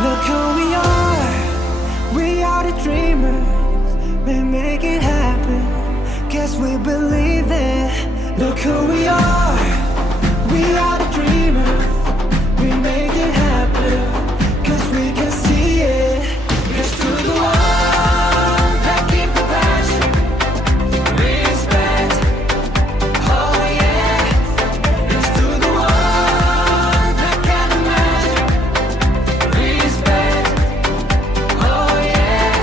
Look who we are the dreamers. We make it happen, guess we believe it. Look who we are the dreamers. We make it happen, cause we can see it. Here's to the one that keep the passion, respect, oh yeah. Here's to the one that can imagine, respect, oh yeah.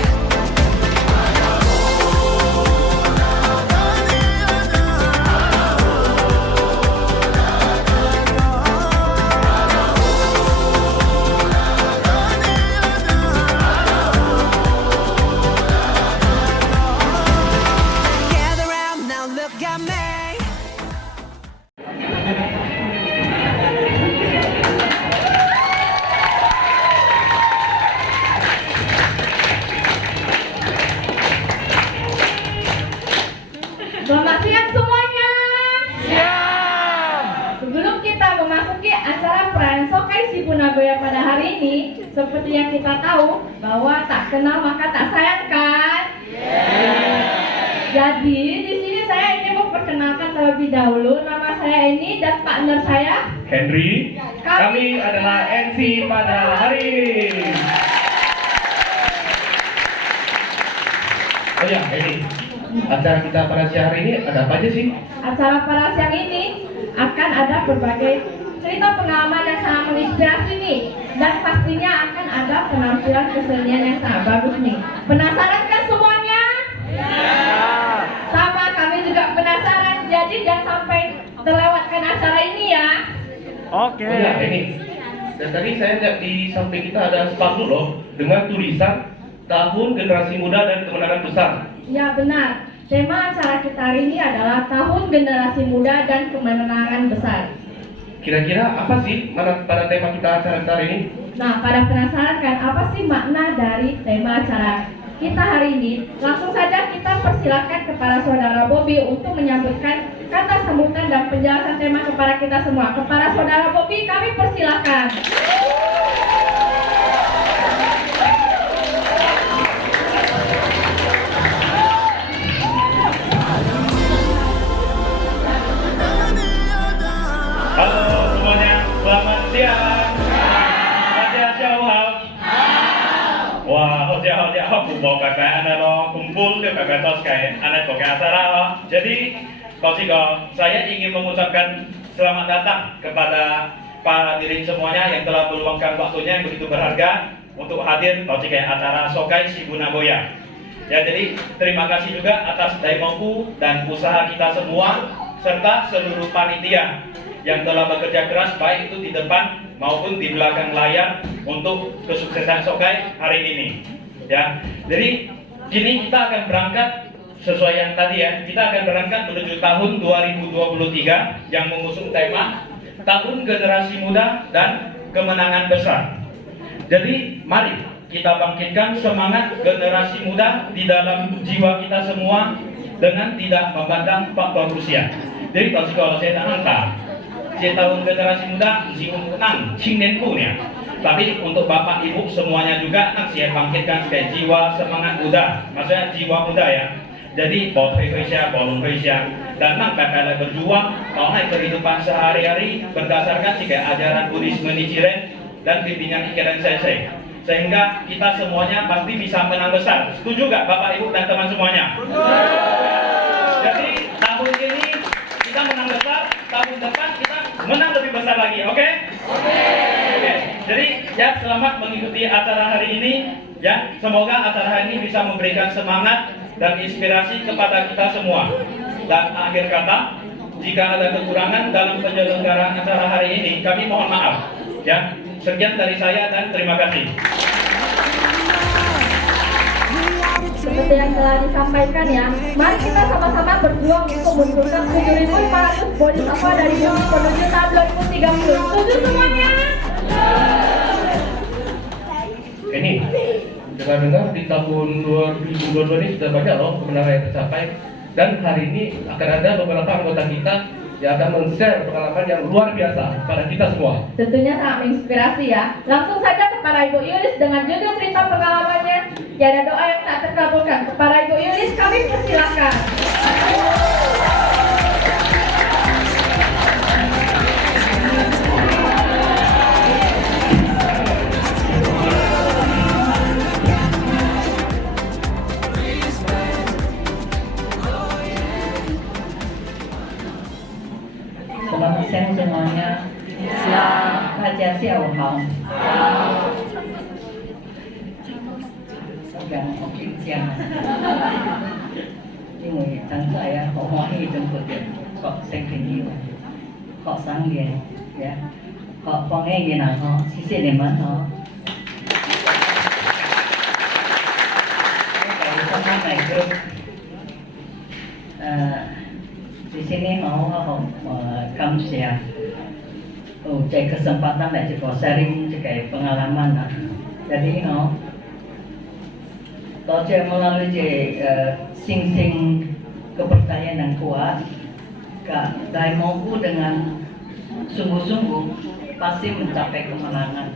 Gather round now, look at me. Selamat siang semuanya. Sebelum kita memasuki acara perayaan Sokai Shibu Nagoya pada hari ini, seperti yang kita tahu bahwa tak kenal maka tak sayang kan? Jadi di sini saya ingin memperkenalkan terlebih dahulu nama saya ini dan partner saya. Henry, kami adalah MC pada hari ini. Oh ya, ini acara kita pada siang hari ini ada apa aja sih? Acara pada siang ini akan ada berbagai cerita pengalaman yang sangat menginspirasi nih, dan pastinya akan ada penampilan kesenian yang sangat bagus nih. Penasaran kan semuanya? Sama, kami juga penasaran. Jadi jangan sampai terlewatkan acara ini ya. Oke. Oh ya, ini. Dan tadi saya lihat di samping kita ada spanduk loh dengan tulisan Tahun Generasi Muda dan Kemenangan Besar. Ya benar. Tema acara kita hari ini adalah Tahun Generasi Muda dan Kemenangan Besar. Kira-kira apa sih pada tema kita acara hari ini? Nah, pada penasaran kan apa sih makna dari tema acara kita hari ini? Langsung saja kita persilakan kepada saudara Bobby untuk menyambutkan kata sambutan dan penjelasan tema kepada kita semua. Kepada saudara Bobby kami persilakan. Halo semuanya, selamat siang. Wah, hojah, bubuk kakak anda lo kumpul ke kakak tos kayak anak kakak acara lo. Jadi, Kosiko, saya ingin mengucapkan selamat datang kepada para hadirin semuanya yang telah meluangkan waktunya yang begitu berharga untuk hadir Kosiko acara Sokai Shibu Nagoya. Ya, jadi terima kasih juga atas daya mampu dan usaha kita semua serta seluruh panitia yang telah bekerja keras baik itu di depan maupun di belakang layar untuk kesuksesan Sokai hari ini. Ya, jadi kini kita akan berangkat sesuai yang tadi ya. Kita akan berangkat menuju tahun 2023 yang mengusung tema Tahun Generasi Muda dan Kemenangan Besar. Jadi mari kita bangkitkan semangat generasi muda di dalam jiwa kita semua dengan tidak memandang faktor usia. Jadi kalau saya tak tahun generasi muda si unang cingnen punya. Tapi untuk bapak ibu semuanya juga saya bangkitkan sebagai jiwa semangat muda, maksudnya jiwa muda ya. Jadi bolong dan kakak berjuang mengenai kehidupan sehari-hari berdasarkan ajaran Buddhisme Nichiren dan bimbingan Ikeren Sensei, sehingga kita semuanya pasti bisa menang besar. Setuju gak bapak ibu dan teman semuanya? Jadi tahun ini kita menang besar, tahun depan kita menang lebih besar lagi, oke? Oke. Jadi ya selamat mengikuti acara hari ini. Ya, semoga acara hari ini bisa memberikan semangat dan inspirasi kepada kita semua. Dan akhir kata, jika ada kekurangan dalam penyelenggaraan acara hari ini, kami mohon maaf. Ya, sekian dari saya dan terima kasih. Seperti yang telah disampaikan ya, mari kita sama-sama berjuang untuk menurunkan 7.500 body sampah dari bumi menuju tahun 2030. Setuju semuanya? Ini kita dengar di tahun 2022 ini sudah banyak loh kemenangan yang tercapai, dan hari ini akan ada beberapa anggota kita yang akan men-share pengalaman yang luar biasa pada kita semua. Tentunya sangat menginspirasi ya. Langsung saja kepada Ibu Yulis dengan judul cerita pengalamannya. Tiada doa yang tak terkabulkan. Kepada Ibu Yulis kami persilakan. Selamat siang semuanya. Siang. 大家下午好。我讲好紧张啊，因为刚才啊好欢喜中国的学生朋友、学生们呀，好欢迎你们哈，谢谢你们哈。Saya grup di sini mau kamsia cek kesempatan dan juga sharing juga pengalaman lah. Jadi Toje melalui sing kepercayaan yang kuat, dan mampu dengan sungguh-sungguh pasti mencapai kemenangan.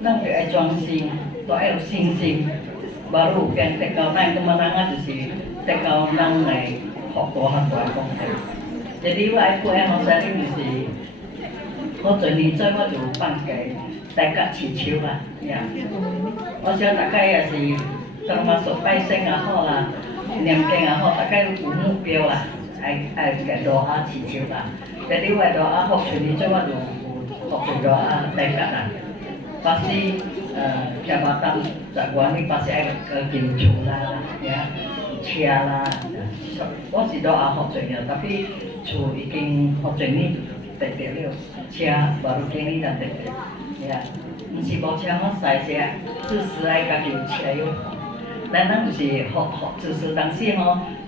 Nang kejuang sing, toel sing baru yang tekal nang kemenangan sih, tekal nang nai học công thể. Jadi aku emang sering sih, có chuyện gì chơi có đủ bằng cái đại cả chỉ chiếu là, ya. Saya tak kaya sih, termasuk passion aku lah, niatkan aku tak kaya mục tiêu lah, cái doa chỉ chiếu lah. Jadi doa học chuyện gì chơi có đủ, học chuyện doa đại cả lah. Pasti jabatan jagoan ini pasti ada kincu lah, ya, chia lah. Có gì doa học chuyện nhiều, tapi chủ iking học chuyện ini tệ liệu, chia baru kini dan tệ, ya. Mesti baca mas saya, 支持爱家己有钱哟。咱就是学支持，但是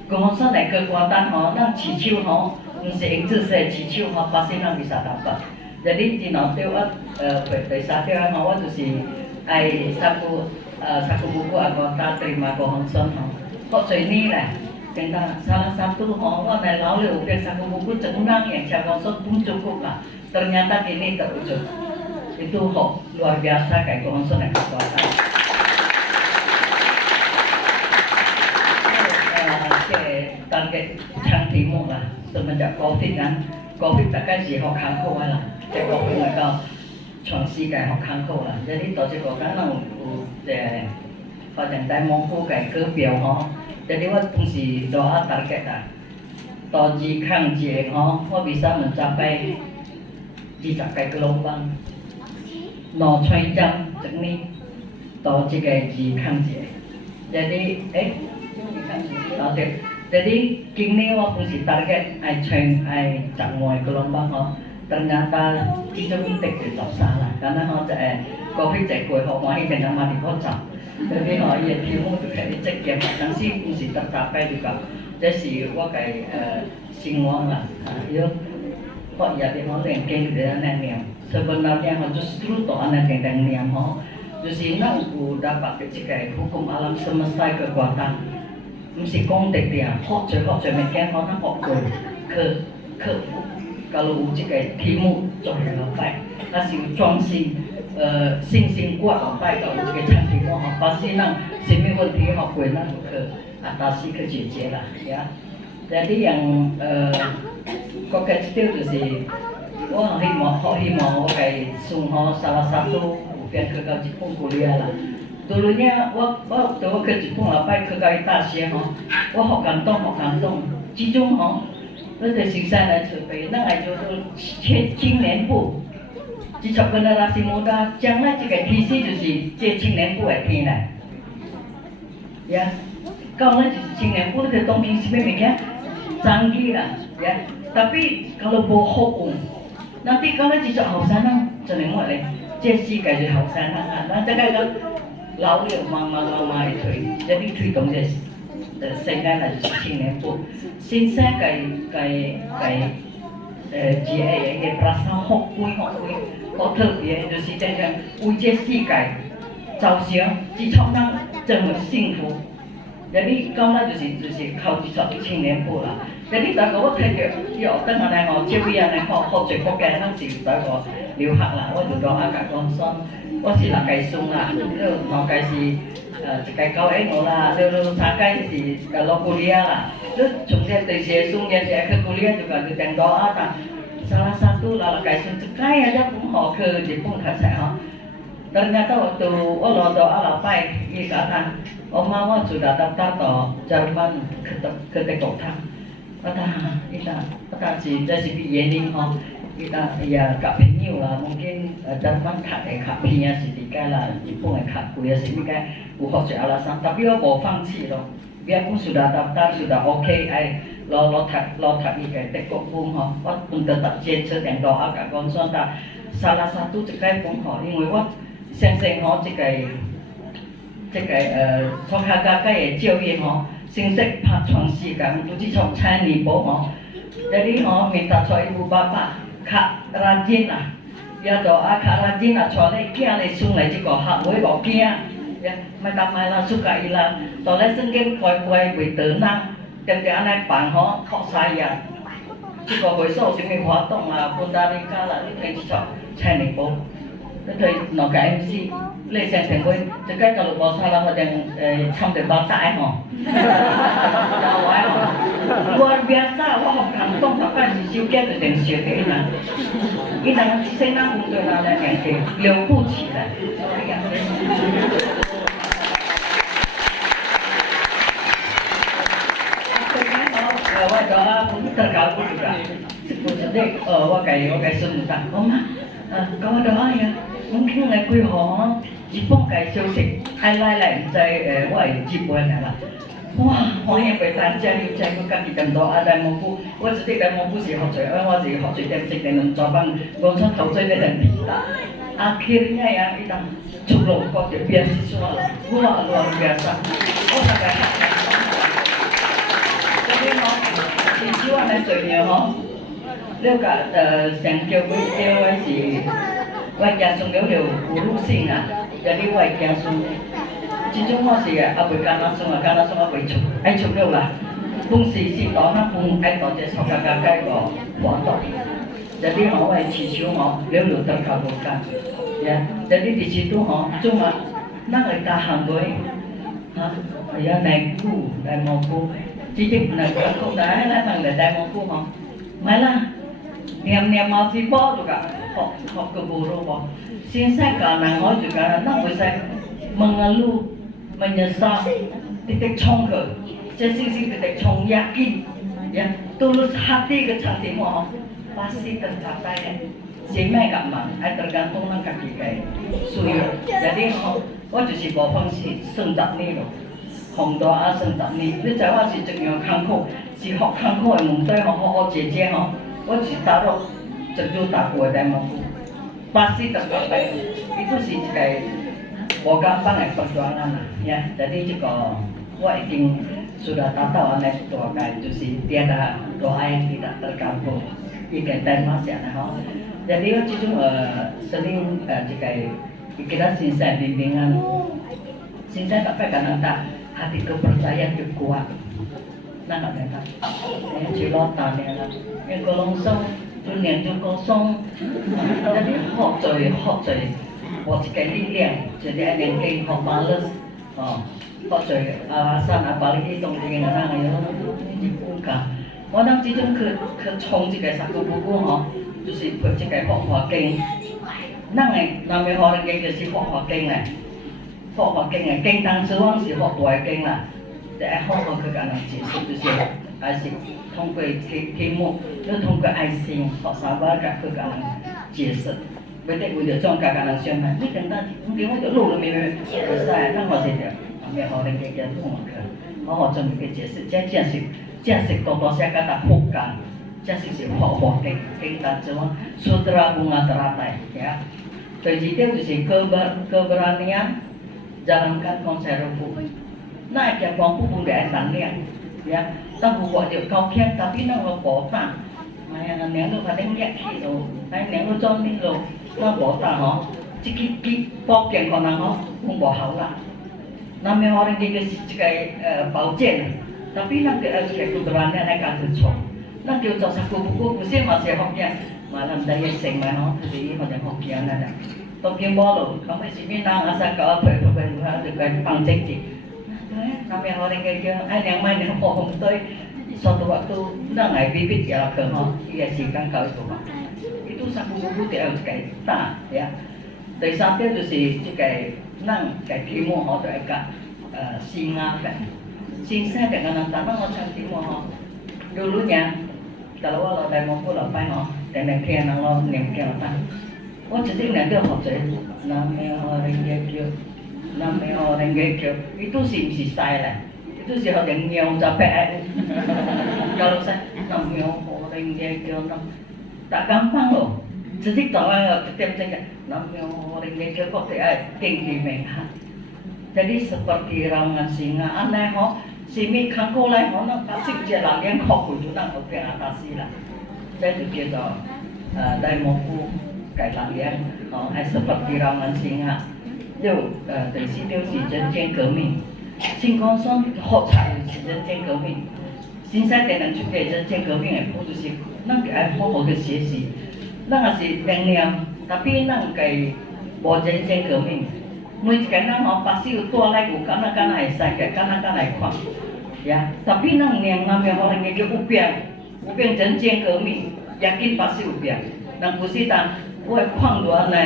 公司来个官单咱祈求唔是用支持祈求发现咱bisa dapat. Jadi di nanti pada saat itu就是ai satu buku anggota terima kehormatan kok ini lah tentang salah satu dari lalu satu buku cenderung yang saya konsol pun cukup lah, ternyata ini terwujud. Itu luar biasa kayak kehormatan yang kekuatan. Target Trang Timur lah semenjak COVID kan, COVID tak kasih kháng khô lah. Cái COVID là có全世界學艱苦啦，即係到這個可能有發展大蒙古嘅個表即係我當時都阿 target 啦，到自抗節我bisa mencapai 20個gelombang 2 jam ini到這個自抗節，jadi jadi kini我當時 target 係10gelombang ternyata tidak salah karena COVID過後我已經有買啲酒，所以我亦跳舞就係積極，但是唔是得達標㗎，這是我嘅希望啦。要學日嘅我練經嘅能量，sebenarnya justru itu anak yang niam就是能夠dapat這個hukum alam semesta kekuatan，唔是功德嘅，學著咪驚可能學克服。Kalau uji kayak timu jauh lebih baik, kasih contoh sing kuat lebih baik kalau uji kayak timu pasti nang semi问题boleh nang ke atasi ke解决 lah ya. Jadi yang kok kecil tu sih, wah himo kayak sungho salah satu yang ke Jepang kuliah lah. Dulunya waktu ke Jepang lebih ke大学我好感动，其中那个新山来储备，那还就是青年部，这10 generasi muda， 将来这个体系就是这青年部的天来，呀，kalau就是青年部的东西sebenarnya canggih lah, ya. Tapi kalau bohong, nanti kalau jadi hausanan jangan mulai, jadi kayak hausanan, nanti kayak lalu mama itu, jadi推动这。现在呢就是青年部，先生嘅perasaan 好特別，就是真正為這世界着想，支撐咱真係幸福。Jadi kalau就是靠這青年部啦， Jadi tại có thể kiểu hiểu tức là này họ chưa bây này họ chuyển có kẻ nó chỉ tại có liều hạt là tôi được đó cả con son có chỉ là cái sung là nó cái gì cái câu ấy nó là đều thả cái gì cái lo kuliah là terus chúng ta từ xe sung nhà xe ke kuliah juga di teng doa ta salah satu là cái sung cekai aja pun họ ke Jepun khá sẽ họ ternyata waktu Allah doa là baik ini kata Oma sudah daftar toh Jerman ke Tekoktan kata si dari Yening kita ya gak penyu lah mungkin Jerman gak punya sedikit lah Jepun gak kuliah sedikit bukan alasan tapi mau fangsi loh biarpun sudah daftar sudah oke lo tak ikai Tekokpun pun tetap坚持dan doa kat konson tak salah satu cekai pun因为我相信这个从下家嘅教育信息拍传时间不是从参尼波jadi minta cho ibu bapak kak rajin lah ya doa kak rajin lah soalnya kia le sung le chỉ có học với bỏ kia ya mai ta mai là suka ilang soalnya sengkem koi bị tử năng trên cái này bạn họ sai ya chỉ có buổi sau thì mình hoạt động là Bundarica là những cái chỉ cho参尼波Thế nó cái MC Lê Sen Thành Quỳnh Chứ cách kalau có sao là họ đang trong được báo tại họ luar biasa wah kantong apa di juga ada yang siapa ini nanti saya nak untuk ada yang liu bu起来ว่าdoa pun tergabung juga sebenarnya wakai semudah kalau doa ya mungkin là quy họ chỉ phong cái siêu thị ai lại lại chạy ngoài chỉ buồn này là wow họ hiện bây giờ chạy có cái gì cần đó ở đây mong phu tôi chỉ thích đây mong phu gì học chơi tôi chỉ học chơi đem dịch để làm cho bằng công sản thầu chơi để làm gì đó akhirnya ya kita cukup kok beasiswa luar biasa oh sampai jadi nó siswa này chơi nhiều không nếu cả sáng kêu với kêu ấy gì外家送了无路性啊，jadi外家送，始終我是阿會間啦送阿會出，愛出了啦，公司是當那公愛當隻炒價格計個活動，jadi我係持少我了得靠個間，呀，jadi di situ cuma nang người ta hàng với, ya này cu, này mong cu, chỉ thích này không đá là bằng để đại mong cu mai là niệm mau si bo juga học keburu bo. Saya kadang juga nak bisa mengeluh, menyesal, titik cong ke, sisi titik cong yakin, ya tulus hati ke cantik mo pasti tercapai. Semai gampang, tergantung nang kaki kai suyu. Jadi, 我就是无放弃圣诞呢咯，红多啊圣诞呢，你知我是一样坎坷，是学坎坷的问题我姐姐我是打入就打过的嘛，pasti tercapai. Itu sih kayak bukan banget perjuangan ya. Jadi jika ingin sudah tahu anak doa itu sih tiada doa yang tidak terkabul. Ikan dan masih ada Jadi itu sering jika kita sincere bimbingan, sincere tapi kadang tak hati kepercayaan itu kuat. Nah kadang cilota ni lah, yang kolongsong tu niat tu kosong. Jadi hot joy, buat jika liang, jadi ada yang keng hot males, hot joy alasan apalagi tong dengan orang yang dibuka. 我當始終去衝這個十個步步就是佢這個學經，咱個南美學的經就是學經咧，經當時往是學大經啦，就係學佢個人解釋就是還是通過題目，又通過愛心學三把佢個人解釋，為得為了將個人宣傳，你等到點我就錄了沒有？係，咱學是條南美學的經嘅通學，我學準備解釋，這是多多saya kata bukan,這是學經當之王sutra bunga teratai ya. Kejitu itu keberanian jalankan konservasi. Nah, yang mampu budaya tangnya ya. Tahu buat dia kau kian tapi nak bota. Maya neng tu kadang lihat kilo, neng tu jom ni lo, nak bota Cikit pok yang kau nak pun bawa lah. Namanya orang dia juga 保健。Tapi nang kayak kuterannya naik kasus cok. Nang kêu cho saku buku kusi masih hoknya malam daya seng mana jadi macam hoknya nada. Tokyo bolo, kamu sini nang asa kau apa dengan pangcek cik. Namanya orang kayak yang main yang pohon tu suatu waktu nang ai bibit ya ke ia sikan kau itu itu saku buku dia kayak tak ya. Dari saat itu si kayak nang kayak timur tu agak singa kan. Singa dengan tanah macam timur dulunya kalau lo dari mau pulang dan yang kia nang lo nem kia apa. Oh jadi nanti học sẽ namanya orang gekyo itu sih style lah itu sih yang nyew capek kalau saya namanya orang gekyo tak gampang loh jadi kalau setiap saya namanya orang gekyo kok tinggi mereka jadi seperti raungan singa aneh simi kangkung lain nak pasti dia lagi yang kok itu nak oke atasi lah saya juga tahu dari mau cái làm việc hay seperti raungan singa đều từ khi đều là dân gian革命新光说好彩是人间革命新三点能去给人间革命的不就是那个爱好好的学习那个是能量 tapi 那个无人间革命每一个人pasti有多来有kana kana会使个kana kana会看ya tapi 那yang namanya orang yang upian人间革命 yakin pasti upian dan不是当我矿多呢，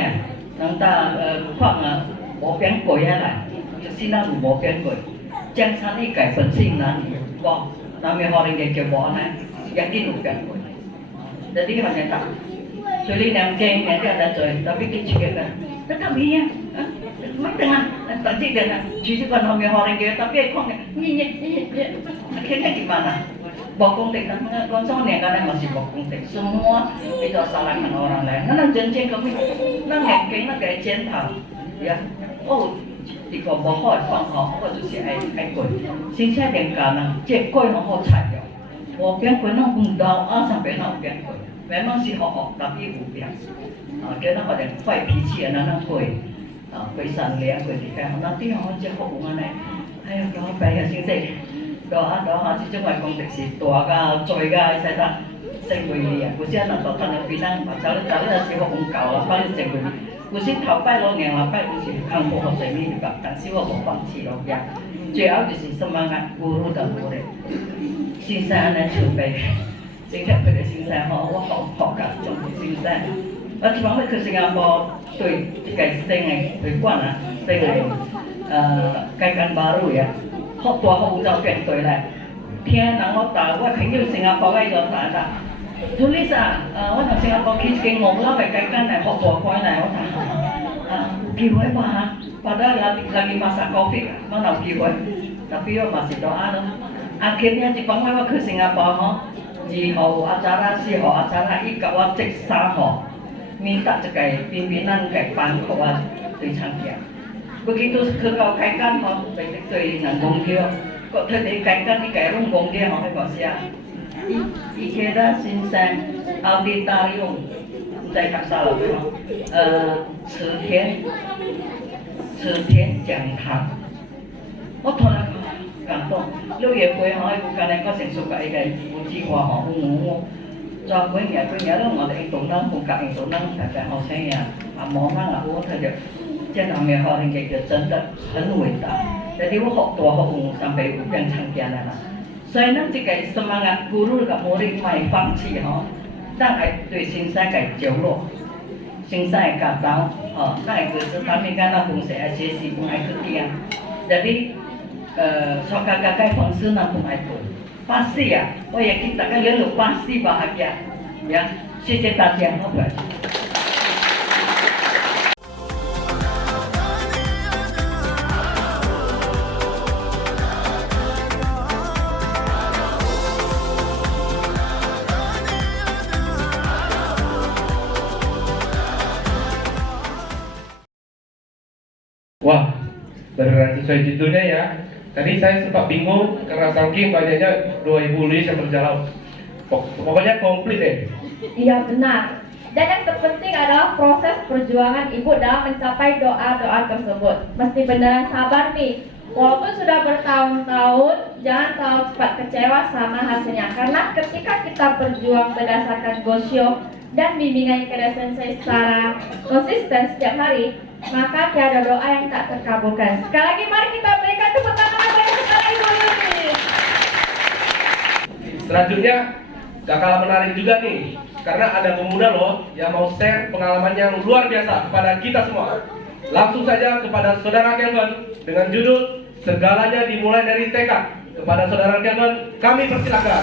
人家矿无变过下来，就是那有无变过，江山一改本性难移，哇，那么好人家就无呢，一定有变过。Jadi hanya tak, sulit yang jeng nanti ada joy, tapi kecil kan, tetapi ya, macam tengah, tadi dengan cuci kan orang dia, tapi kong ni, akhirnya gimana? Bokong tek kan konsong ni kadang masih bokong tek semua itu salahkan orang lain karena janjian kami nang hekeng nang kayak centang ya oh di kau bohong fang hao或者是爱鬼现在连可能这鬼能好惨了我变鬼能不到sampai nak变鬼 memang sih hok tapi bukan dia nak ada 坏脾气的那鬼鬼善良鬼你看nanti orang je hubungan ayo kau bayar sih đó chứ chứ ngoài công việc gì tòa ga trôi ga sai ta sinh quỷ liền của xe là tao thân là vì năng và cháu là siêu không cầu là bao nhiêu sinh quỷ của xe thảo bay lo nghèo là bay của xe hàng bộ học sinh đi gặp đằng siêu không bằng chỉ đâu ya主要就是semangat guru dan murid sinh ra này chuẩn bị sinh ra phải sinh ra họ học cả trong sinh ra và chỉ bằng cái Singapore tuổi cái sinh này tuổi quan à sinh này cái căn baru ya học tua học giáo tuyển tuổi này thiên năng học taว่าถึงอยู่สิงคโปร์ไอ้ตัวสารอ่ะทุลิสอ่ะว่าทางสิงคโปร์คิดเก่งงงแล้วไปไกลกันไหนhọc tua koi nàyว่าทางkiwai mah padahal lagi masak kopi mana kiwai tapi yo masih doa loh akhirnya Jepang memang ke Singapura di acara acara ikawan cek saho minta cekai pimpinan kayak pangkawan dari Changjia begitu ke kau kaitkan baik dari nanggung dia kok tadi kaitkan di kayak runggong dia mau apa sih Ikeda Shinsan Auditorium在看萨了池田讲堂我突然感动6月8號有間個成熟嘅一個有計劃吼有做幾年咯我哋動能風格動能大家好像呀忙啊我睇着這兩面好人就真的很偉大jadi我學多學sampai yang canggih lah所以呢這個 semangat guru กับ murid ไม่放棄吼但係對先生嘅照落先生嘅教導但係佢方面間啦同時係學習唔係佢啲啊 jadi kakak-kakak fungsi nampung itu pasti ya oh ya kita kan lalu pasti bahagia ya cita-cita yang apa Wah, beneran sesuai judulnya ya. Tadi saya sempat bingung karena saking banyaknya 2000 list yang berjalan. Pokoknya komplit deh. Iya benar. Dan yang terpenting adalah proses perjuangan ibu dalam mencapai doa-doa tersebut. Mesti beneran sabar nih Walaupun sudah bertahun-tahun, jangan terlalu cepat kecewa sama hasilnya. Karena ketika kita berjuang berdasarkan gosyo dan bimbingan kepada sensei secara konsisten setiap hari, maka tiada doa yang tak terkabulkan. Sekali lagi mari kita berikan tepuk tangan bagi kepada Ibu Yuni. Selanjutnya gak kalah menarik juga nih, karena ada pemuda loh yang mau share pengalaman yang luar biasa kepada kita semua. Langsung saja kepada Saudara Kelvin dengan judul Segalanya Dimulai dari Tekad. Kepada Saudara Kelvin, kami persilakan.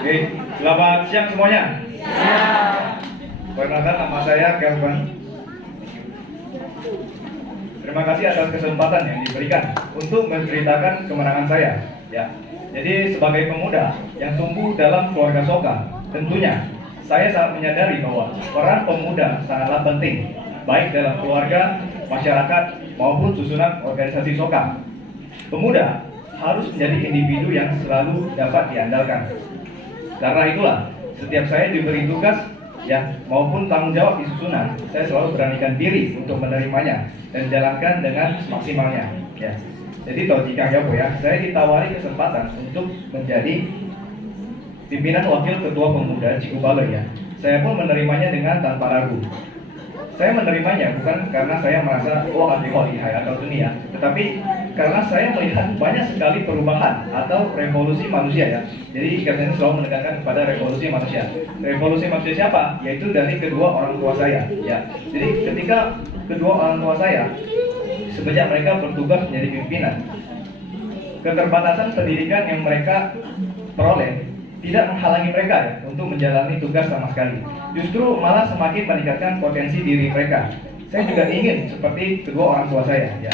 Oke, selamat siang semuanya. Perkenalkan, nama saya Kelvin. Terima kasih atas kesempatan yang diberikan untuk menceritakan kemenangan saya. Ya, jadi sebagai pemuda yang tumbuh dalam keluarga Soka, tentunya saya sangat menyadari bahwa peran pemuda sangatlah penting, baik dalam keluarga, masyarakat, maupun susunan organisasi Soka. Pemuda harus menjadi individu yang selalu dapat diandalkan. Karena itulah, setiap saya diberi tugas maupun tanggung jawab di susunan, saya selalu beranikan diri untuk menerimanya dan jalankan dengan semaksimalnya. Ya. Jadi jika saya ditawari kesempatan untuk menjadi pimpinan wakil ketua pemuda Cikupale ya. Saya pun menerimanya dengan tanpa ragu. Saya menerimanya bukan karena saya merasa lihai atau dunia, tetapi karena saya melihat banyak sekali perubahan atau revolusi manusia ya. Jadi katanya selalu menekankan kepada revolusi manusia. Revolusi manusia siapa? Yaitu dari kedua orang tua saya ya. Jadi ketika kedua orang tua saya semenjak mereka bertugas menjadi pimpinan, keterbatasan pendidikan yang mereka peroleh tidak menghalangi mereka ya, untuk menjalani tugas sama sekali. Justru malah semakin meningkatkan potensi diri mereka. Saya juga ingin seperti kedua orang tua saya ya.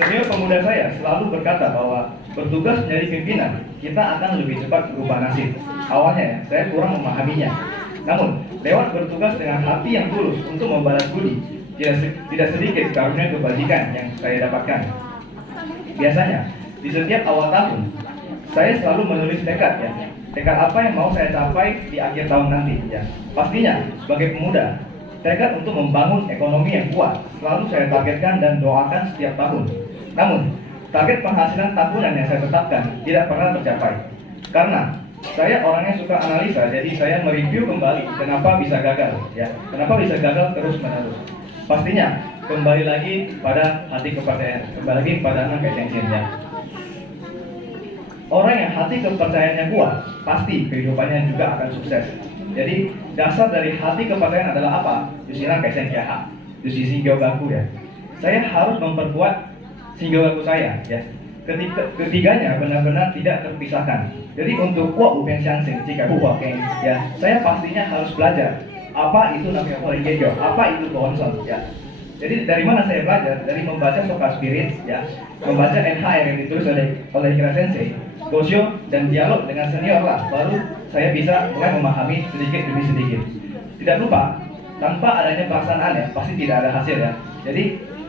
Senior pemuda saya selalu berkata bahwa bertugas menjadi pimpinan, kita akan lebih cepat berubah nasib. Awalnya ya, saya kurang memahaminya. Namun, lewat bertugas dengan hati yang tulus untuk membalas budi, tidak sedikit karunia kebajikan yang saya dapatkan. Biasanya, di setiap awal tahun, saya selalu menulis tekad ya. Tekad apa yang mau saya capai di akhir tahun nanti ya. Pastinya, sebagai pemuda, tekad untuk membangun ekonomi yang kuat selalu saya targetkan dan doakan setiap tahun. Namun, target penghasilan tahunan yang saya tetapkan tidak pernah tercapai. Karena saya orangnya suka analisa, jadi saya mereview kembali kenapa bisa gagal ya. Kenapa bisa gagal terus-menerus. Pastinya kembali lagi pada hati kepercayaan, kembali lagi pada anak ya. Orang yang hati kepercayaannya kuat, pasti kehidupannya juga akan sukses. Jadi dasar dari hati kepercayaan adalah apa? Yusina kaisen jahat, yusi singgogaku ya. Saya harus memperkuat singgogaku saya ya. Ketiganya benar-benar tidak terpisahkan. Jadi untuk uben syangsing jika ya, saya pastinya harus belajar apa itu namanya Horingejo, apa itu Bohonson ya. Jadi dari mana saya belajar? Dari membaca Soka Spirit ya, membaca NHR yang ditulis oleh Kira Sensei, Gosyo dan dialog dengan senior lah, baru saya bisa mulai memahami sedikit demi sedikit. Tidak lupa, tanpa adanya pelaksanaan ya, pasti tidak ada hasil ya. Jadi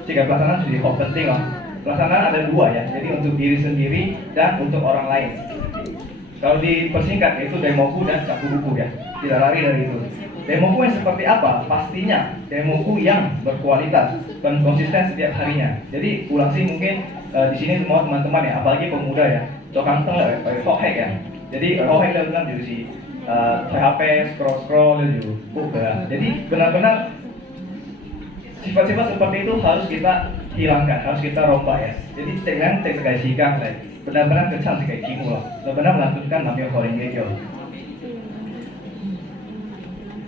jika pelaksanaan sudah penting loh. Pelaksanaan ada dua ya, jadi untuk diri sendiri dan untuk orang lain. Kalau dipersingkat yaitu demoku dan cakubuku ya, tidak lari dari itu. Demoku yang seperti apa? Pastinya demoku yang berkualitas dan konsisten setiap harinya. Jadi ulang sih mungkin di sini semua teman-teman ya, apalagi pemuda ya, cokang tengah ya, hohek ya. Jadi hohek itu kan jadi si HP scroll itu buka. Jadi benar-benar sifat-sifat seperti itu harus kita hilangkan, harus kita rombak ya. Jadi dengan kayak sikap lah, benar-benar kencang kayak kimu lah, benar-benar melanjutkan namanya Horingejo.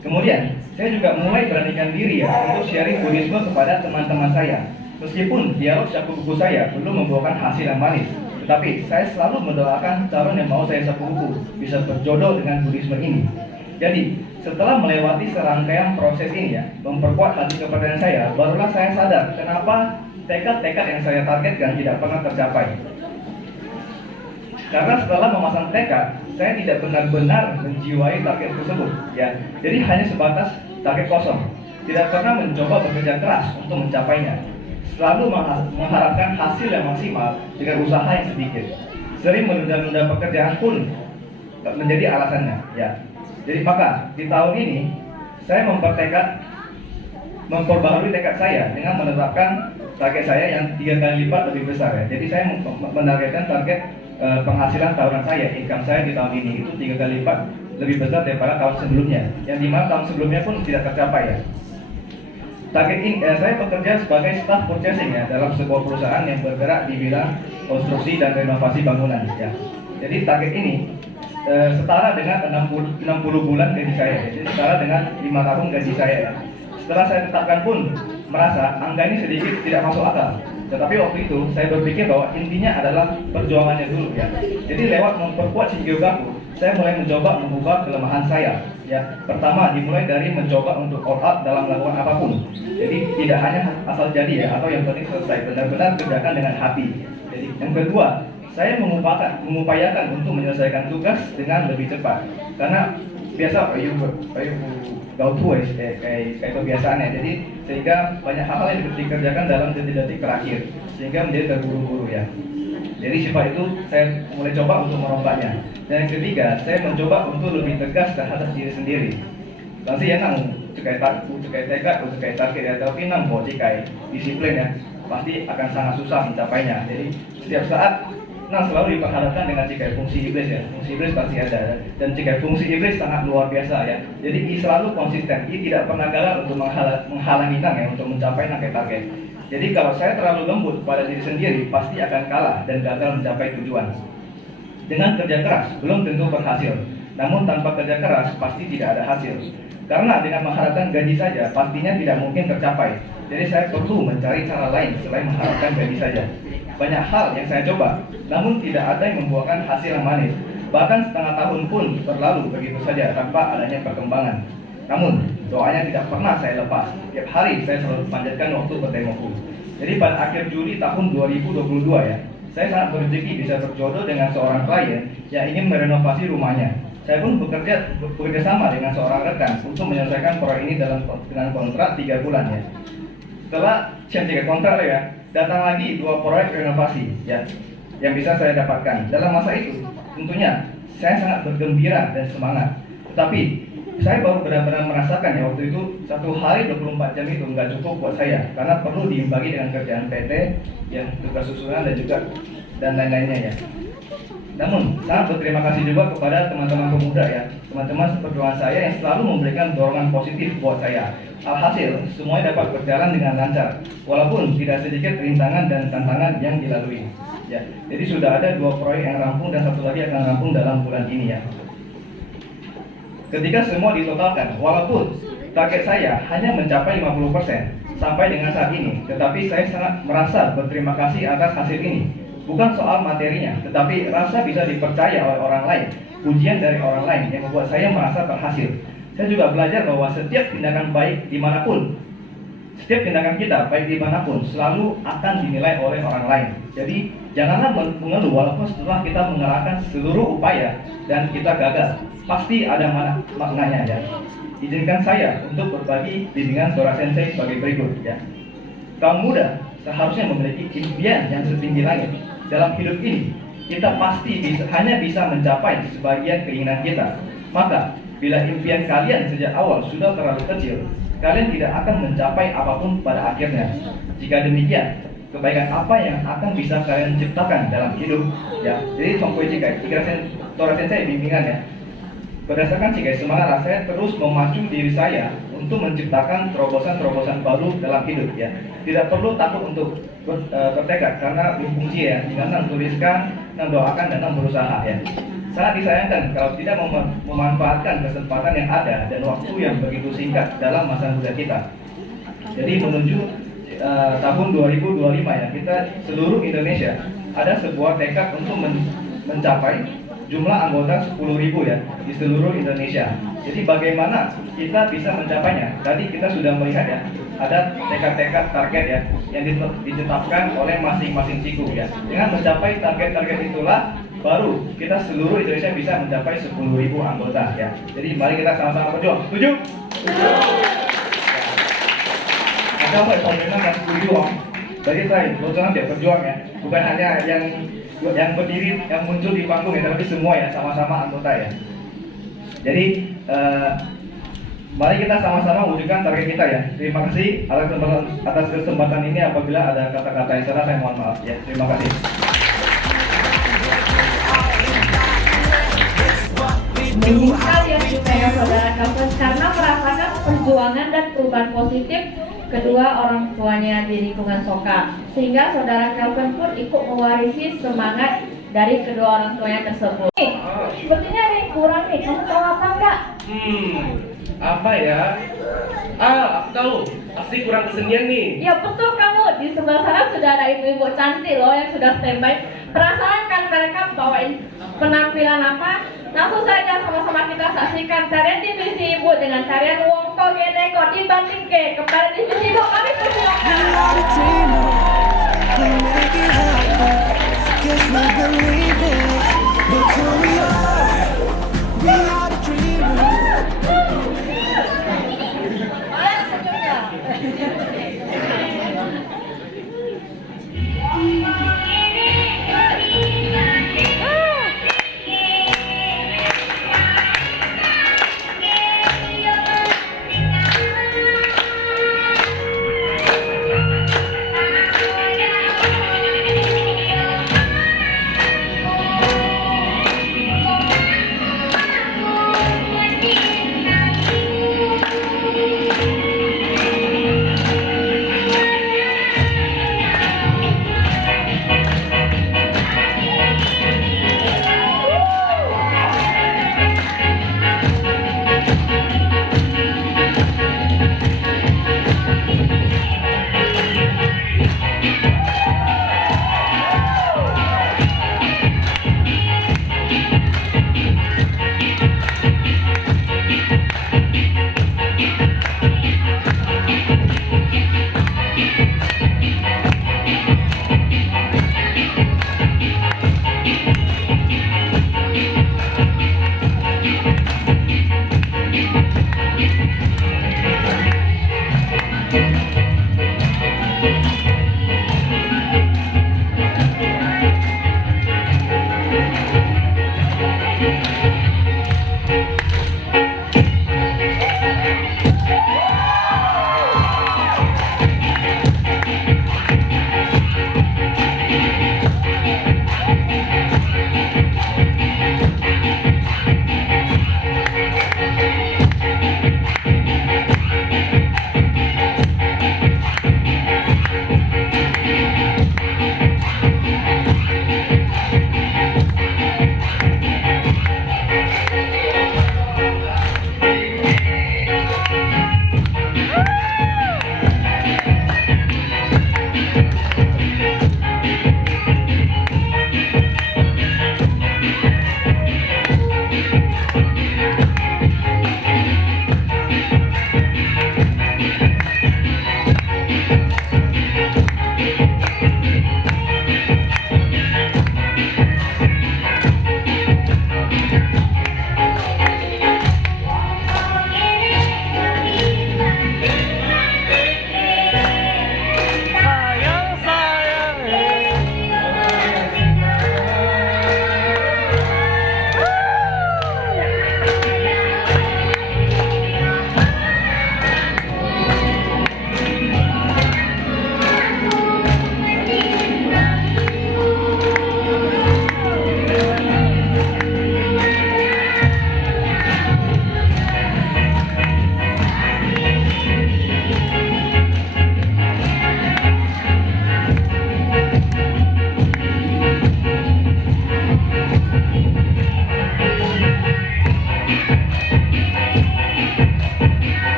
Kemudian, saya juga mulai beranikan diri ya untuk sharing Buddhisme kepada teman-teman saya. Meskipun dialog sakubuku saya belum membawakan hasil yang manis, tetapi saya selalu mendoakan calon yang mau saya sakubuku bisa berjodoh dengan Buddhisme ini. Jadi, setelah melewati serangkaian proses ini ya, memperkuat hati kepercayaan saya, barulah saya sadar kenapa tekad-tekad yang saya targetkan tidak pernah tercapai. Karena setelah memasang tekad, saya tidak benar-benar menjiwai target tersebut, ya. Jadi hanya sebatas target kosong, tidak pernah mencoba bekerja keras untuk mencapainya. Selalu mengharapkan hasil yang maksimal dengan usaha yang sedikit. Sering menunda-nunda pekerjaan pun menjadi alasannya, ya. Jadi maka di tahun ini saya memperbaharui tekad saya dengan menetapkan target saya yang 3 kali lipat lebih besar, ya. Jadi saya menargetkan target penghasilan tahunan saya, income saya di tahun ini itu 3 kali lipat lebih besar daripada tahun sebelumnya, yang dimana tahun sebelumnya pun tidak tercapai, ya. Target ini, saya bekerja sebagai staff purchasing, ya, dalam sebuah perusahaan yang bergerak di bidang konstruksi dan renovasi bangunan, ya. Jadi target ini setara dengan 60 bulan gaji saya, jadi setara dengan 5 tahun gaji saya, ya. Setelah saya tetapkan pun merasa angka ini sedikit tidak masuk akal. Tetapi waktu itu saya berpikir bahwa intinya adalah perjuangannya dulu, ya. Jadi lewat memperkuat Shinjugaku, saya mulai mencoba mengubah kelemahan saya, ya. Pertama dimulai dari mencoba untuk all out dalam melakukan apapun. Jadi tidak hanya asal jadi, ya, atau yang penting selesai, benar-benar kerjakan dengan hati. Jadi yang kedua, saya mengupayakan untuk menyelesaikan tugas dengan lebih cepat. Karena biasa kayak kebiasaannya. Jadi sehingga banyak hal yang dikerjakan dalam detik-detik terakhir, sehingga menjadi terburu-buru, ya. Jadi sifat itu saya mulai coba untuk merombaknya. Dan yang ketiga, saya mencoba untuk lebih tegas terhadap diri sendiri. Pasti ya nang cekai tekad, cekai target, ya, tapi nang cekai disiplin, ya, pasti akan sangat susah mencapainya. Jadi setiap saat selalu diperhadapkan dengan cikai fungsi iblis, ya. Fungsi iblis pasti ada, dan cikai fungsi iblis sangat luar biasa, ya. Jadi I selalu konsisten, I tidak pernah gagal untuk menghalangi Nang, ya, untuk mencapai Nang target. Jadi kalau saya terlalu lembut pada diri sendiri, pasti akan kalah dan gagal mencapai tujuan. Dengan kerja keras belum tentu berhasil, namun tanpa kerja keras pasti tidak ada hasil. Karena dengan mengharapkan gaji saja pastinya tidak mungkin tercapai. Jadi saya perlu mencari cara lain selain mengharapkan gaji saja. Banyak hal yang saya coba, namun tidak ada yang membuahkan hasil yang manis. Bahkan setengah tahun pun berlalu begitu saja tanpa adanya perkembangan. Namun doanya tidak pernah saya lepas. Tiap hari saya selalu panjatkan waktu bertemoku. Jadi pada akhir Juli tahun 2022, ya, saya sangat berrezeki bisa berjodoh dengan seorang klien yang ingin merenovasi rumahnya. Saya pun bekerja sama dengan seorang rekan untuk menyelesaikan proyek ini dengan kontrak 3 bulan, ya. Setelah 3 kontrak, ya, datang lagi 2 proyek renovasi, ya, yang bisa saya dapatkan. Dalam masa itu tentunya saya sangat bergembira dan semangat. Tetapi saya baru benar-benar merasakan, ya, waktu itu 1 hari 24 jam itu nggak cukup buat saya, karena perlu diimbangi dengan kerjaan PT, yang tugas susunan dan lain-lainnya, ya. Namun sangat berterima kasih juga kepada teman-teman pemuda, ya, teman-teman seperjuangan saya yang selalu memberikan dorongan positif buat saya. Alhasil semuanya dapat berjalan dengan lancar, walaupun tidak sedikit rintangan dan tantangan yang dilalui, ya. Jadi sudah ada 2 proyek yang rampung dan 1 lagi akan rampung dalam bulan ini, ya. Ketika semua ditotalkan, walaupun target saya hanya mencapai 50% sampai dengan saat ini, tetapi saya sangat merasa berterima kasih atas hasil ini. Bukan soal materinya, tetapi rasa bisa dipercaya oleh orang lain, pujian dari orang lain yang membuat saya merasa berhasil. Saya juga belajar bahwa setiap tindakan baik dimanapun, setiap tindakan kita baik dimanapun selalu akan dinilai oleh orang lain. Jadi janganlah mengeluh walaupun setelah kita mengerahkan seluruh upaya dan kita gagal. Pasti ada maknanya, ya. Izinkan saya untuk berbagi bimbingan Sora Sensei sebagai berikut, ya. Kaum muda seharusnya memiliki impian yang setinggi langit. Dalam hidup ini, kita pasti hanya bisa mencapai sebagian keinginan kita. Maka, bila impian kalian sejak awal sudah terlalu kecil, kalian tidak akan mencapai apapun pada akhirnya. Jika demikian, kebaikan apa yang akan bisa kalian ciptakan dalam hidup, ya. Jadi Songkoi Jikai, Sora Sensei bimbingan, ya. Berdasarkan Cikai semangat saya terus memacu diri saya untuk menciptakan terobosan-terobosan baru dalam hidup, ya. Tidak perlu takut untuk bertekad karena berfungsi, ya. Tinggal tuliskan, doakan dan berusaha, ya. Sangat disayangkan kalau tidak memanfaatkan kesempatan yang ada dan waktu yang begitu singkat dalam masa muda kita. Jadi menuju tahun 2025, ya, kita seluruh Indonesia ada sebuah tekad untuk mencapai jumlah anggota 10.000, ya, di seluruh Indonesia. Jadi bagaimana kita bisa mencapainya? Tadi kita sudah melihat, ya, ada tekad-tekad target, ya, yang ditetapkan oleh masing-masing ciku, ya. Dengan mencapai target-target itulah baru kita seluruh Indonesia bisa mencapai 10.000 anggota ya. Jadi mari kita sama-sama berjuang. Setuju? Ada apa komitmen yang setuju om? Jadi saya jangan dia berjuang ya, bukan hanya yang berdiri, yang muncul di panggung ya, tapi semua ya sama-sama anggota ya. Jadi mari kita sama-sama wujudkan target kita ya. Terima kasih atas kesempatan ini. Apabila ada kata-kata yang salah, saya mohon maaf ya. Terima kasih. Menyingkal yang dipegang saudara Kelvin karena merasakan perjuangan dan perubahan positif kedua orang tuanya di lingkungan Soka, sehingga saudara Kelvin pun ikut mewarisi semangat dari kedua orang tuanya tersebut. Sepertinya ada yang kurang nih, kamu tahu apa enggak? Apa ya? Aku tahu. Pasti kurang kesenian nih. Ya betul kamu, di sebelah sana sudah ada ibu-ibu cantik loh yang sudah standby. Perasaan kan mereka bawain penampilan apa? Langsung saja sama-sama kita saksikan tarian divisi ibu dengan tarian Wongko Geneko dibanting ke kepada divisi ibu. Kami persilakan. We are the dreamers, we make it happen. Guess we believe it. Look who we are the dreamers.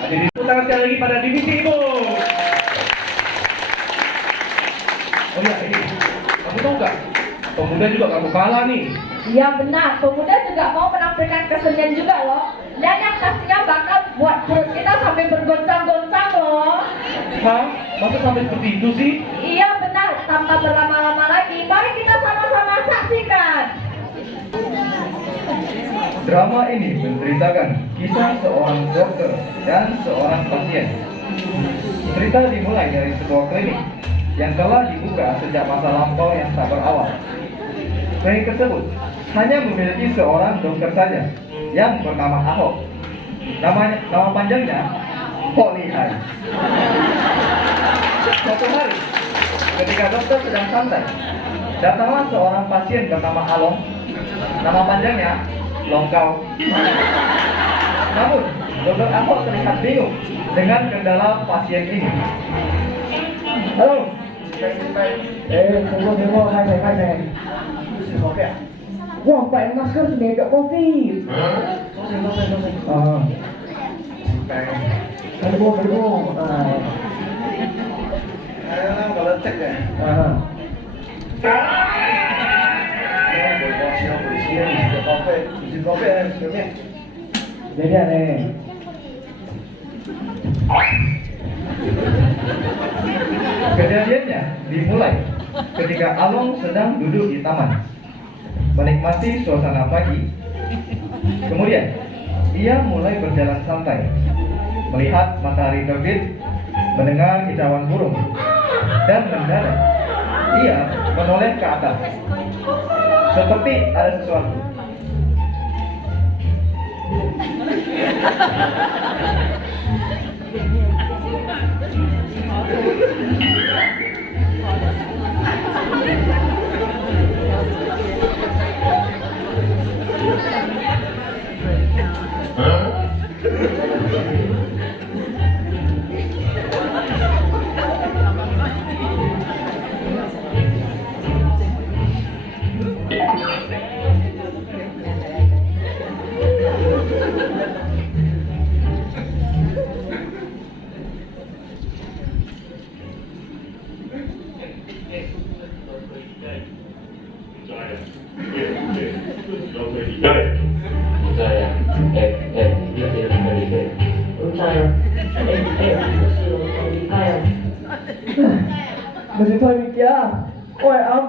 Jadi tepuk tangan sekali lagi pada divisi ibu. Oh iya ini, kamu tahu nggak? Pemuda juga kamu kalah nih. Iya benar, pemuda juga mau menampilkan kesenian juga loh. Dan yang pastinya bakal buat perut kita sampai bergoncang-goncang loh. Hah? Masa sampai seperti itu sih? Iya benar, tanpa berlama-lama lagi, mari kita sama-sama saksikan. Drama ini menceritakan kisah seorang dokter dan seorang pasien. Cerita dimulai dari sebuah klinik yang telah dibuka sejak masa lampau yang tak berawal. Klinik tersebut hanya memiliki seorang dokter saja yang bernama Ahok. Nama panjangnya Hok Lihai. Suatu hari, ketika dokter sedang santai, datanglah seorang pasien bernama Along. Nama panjangnya Longkau. Namun, dokter Ahok terlihat bingung dengan kendala pasien ini. Halo. Tunggu, hai saya. Oke. Wah, pakai masker nih, gak COVID. Aduh. Kalau cek ya. Jadi aneh. Kejadiannya dimulai ketika Along sedang duduk di taman, menikmati suasana pagi. Kemudian, ia mulai berjalan santai, melihat matahari terbit, mendengar kicauan burung, dan mendadak ia menoleh ke atas, seperti ada sesuatu. Masih thôi bị kia. Ôi ông.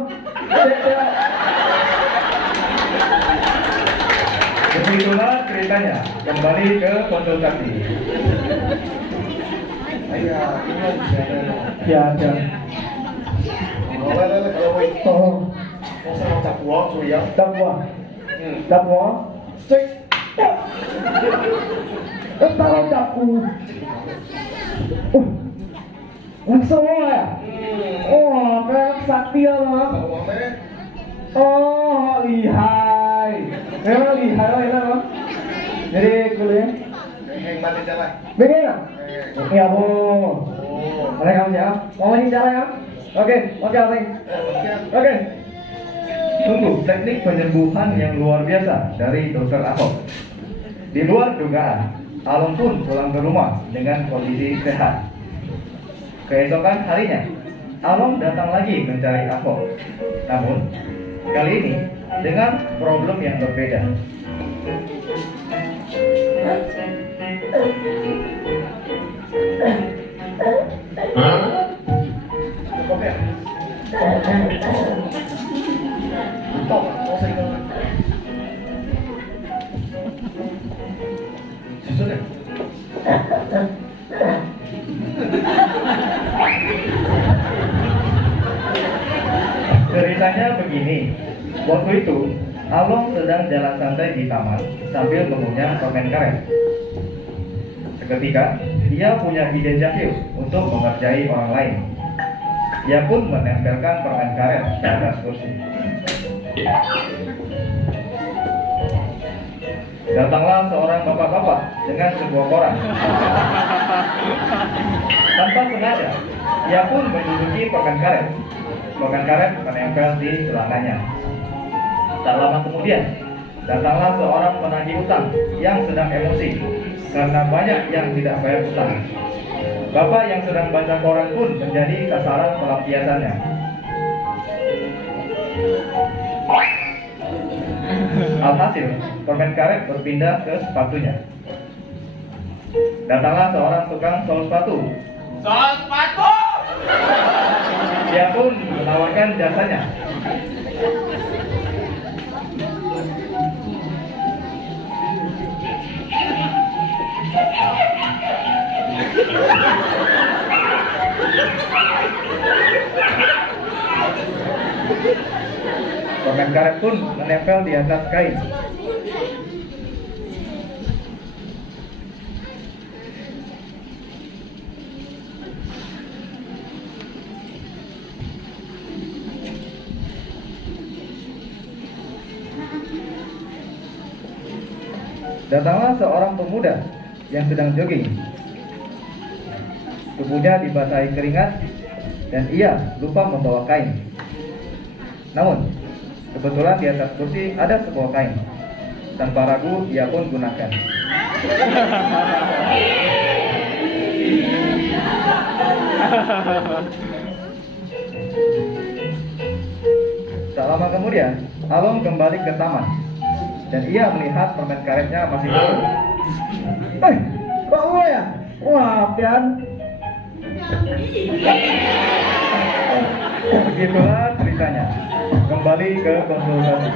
Begitulah ceritanya, kembali ke konsultasi. Dạ. Đập quá. Cek. Tao đập langsung ya? Oh, kayak sakti ya loh. Oh, lihai. Memang lihai loh ini loh. Jadi kuliah. Begini ya? Iya bu. Boleh kamu siap? Mau ini cara ya? Oke, Oke. Sungguh teknik penyembuhan yang luar biasa dari Dokter Ahok. Di luar dugaan, Along pun pulang ke rumah dengan kondisi sehat. Keesokan harinya, Along datang lagi mencari Ahok. Namun, kali ini dengan problem yang berbeda. Ceritanya begini, waktu itu Along sedang jalan santai di taman sambil mengunyah permen karet. Seketika, ia punya ide jahil untuk mengerjai orang lain. Ia pun menempelkan permen karet di atas kursi. Datanglah seorang bapak-bapak dengan sebuah koran. Tanpa sengaja, ia pun menduduki permen karet. Permen karet menempel di celananya. Tak lama kemudian, datanglah seorang penagih utang yang sedang emosi. karena banyak yang tidak bayar utang. Bapak yang sedang baca koran pun menjadi sasaran pelampiasannya. Alhasil, permen karet berpindah ke sepatunya. Datanglah seorang tukang sol sepatu. Sol sepatu. Dia pun menawarkan jasanya. Permen karet pun menempel di atas kain. Datanglah seorang pemuda yang sedang jogging. Tubuhnya dibasahi keringat dan ia lupa membawa kain. Namun, kebetulan di atas kursi ada sebuah kain. Tanpa ragu, ia pun gunakan. Tak lama kemudian, Alom kembali ke taman dan ia melihat permen karetnya masih utuh. Kok gue ya? Wah, Pian. Begitulah ceritanya. Kembali ke konsultasi.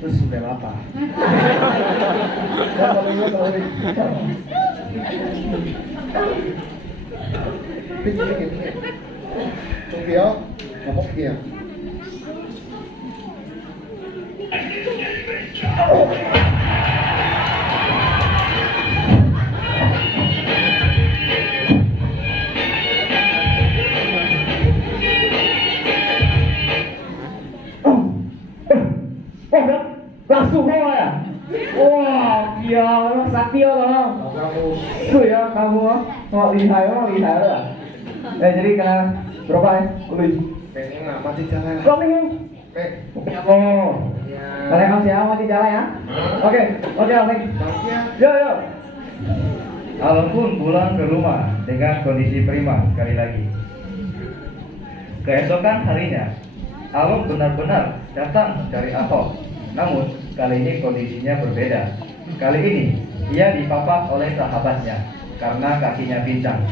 Terus sudah apa? Kalau ini. Trung Hiếu và Mốc Kiều. Langsung ya? Wah, gila, sakti loh. Tuh ya, kamu lihai lah. Jadi karena berapa ya? Kulit. Pengen nggak mati jalan. Kau nih? Oh. Kalian kamu siapa mati jalan ya? Oke, Alek. Yo. Alom pun pulang ke rumah dengan kondisi prima sekali lagi. Keesokan harinya, Alom benar-benar datang mencari Ahok. Namun, kali ini kondisinya berbeda. Kali ini, ia dipapak oleh sahabatnya karena kakinya pincang.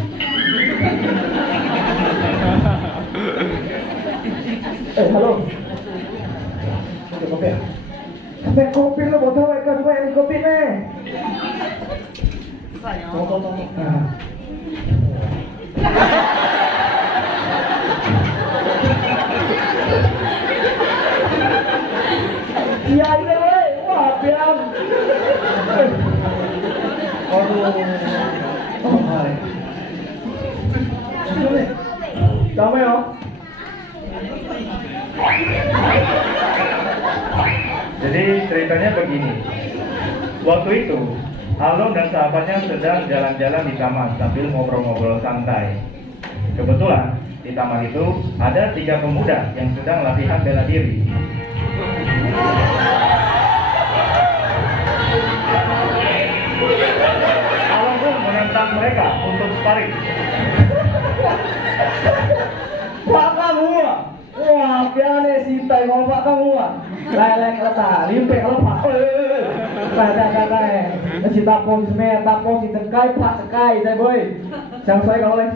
Halo. Kopi ya? Kopi lo mau tahu kan gue yang kopi nih. Tunggu. Iya ini weh, wah Pian. Aduh. Oh hai. Damai ya. Jadi ceritanya begini. Waktu itu, Alom dan sahabatnya sedang jalan-jalan di taman sambil ngobrol-ngobrol santai. Kebetulan di taman itu ada 3 pemuda yang sedang latihan bela diri. Alom pun menentang mereka untuk sparring. Pak kamu ah. Wah, piane sintai mau pak kamu ah. Lelek letak, limpek lepak. Kata. Si tapos si tengkai pak sekai, saya boy. Jangan saya kalau leh.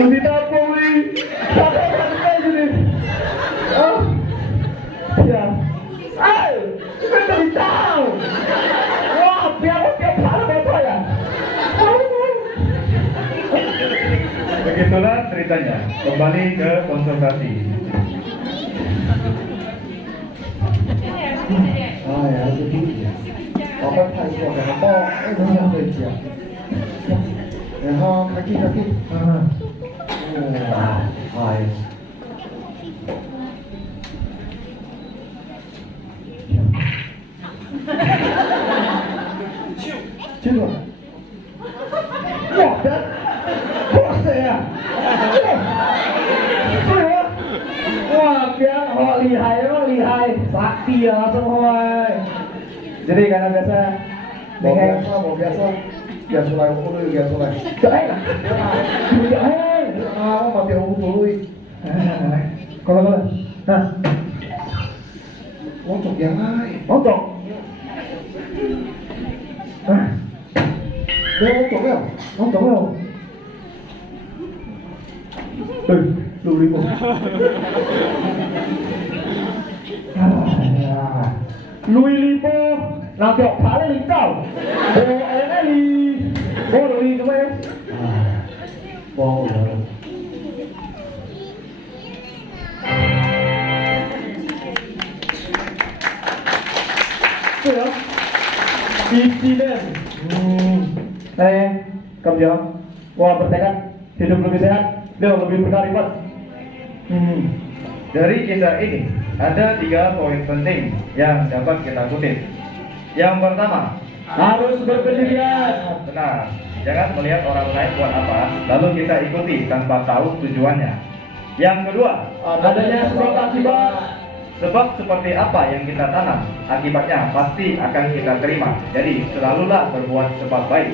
Hindi na po eh. Kapag kayo din. Oh. Yeah. Ay! May tao! Wah! Piyak para ba ya? Begitulah ceritanya. Kembali ke konsultasi. 哎呀，这弟弟，老板派过给他包，哎，能想回家。然后开机，哎。去了。哇塞！哇塞呀！Wah, biar lihai, emang lihai, sakti ya langsung hoai. Jadi karena biasa, mau biasa, biasa mulai dulu, biasa mulai. Mau mati dulu. Kalau, nah, untuk yang lain, untuk. Dia untuk ya, untuk ya. Lu limo. Lui limo, làm việc phá lên lính tàu. Bố đi chúng em. Bố rồi. Cái đó. Đi lên. Đây, cầm chưa? Wah, bertekad hidup lebih sehat, jauh lebih berkearifan. Dari kisah ini ada 3 poin penting yang dapat kita kutip. Yang pertama, Harus berpendirian. benar, jangan melihat orang lain buat apa, lalu kita ikuti tanpa tahu tujuannya. Yang kedua, Adanya sebab akibat. sebab seperti apa yang kita tanam, akibatnya pasti akan kita terima. Jadi selalulah berbuat sebab baik.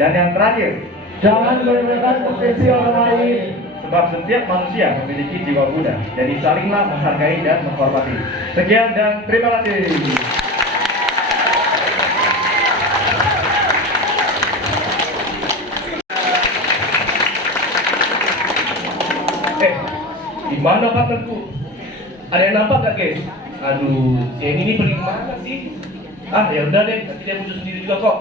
Dan yang terakhir, Jangan meremehkan potensi orang lain. sebab setiap manusia memiliki jiwa muda. Jadi salinglah menghargai dan menghormati. Sekian dan terima kasih. Di mana partnerku? Ada yang nampak gak guys? Aduh, si ini pergi kemana sih? Ah ya udah deh, nanti dia muncul sendiri juga kok.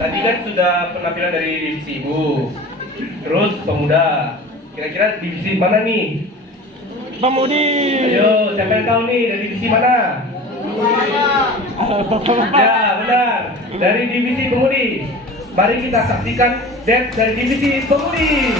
Tadi kan sudah penampilan dari divisi ibu, terus pemuda. Kira-kira divisi mana nih? Pemudi. Ayo, siapa yang tahu nih dari divisi mana? Ya benar, dari divisi pemudi. Mari kita saksikan dance dari divisi pemudi.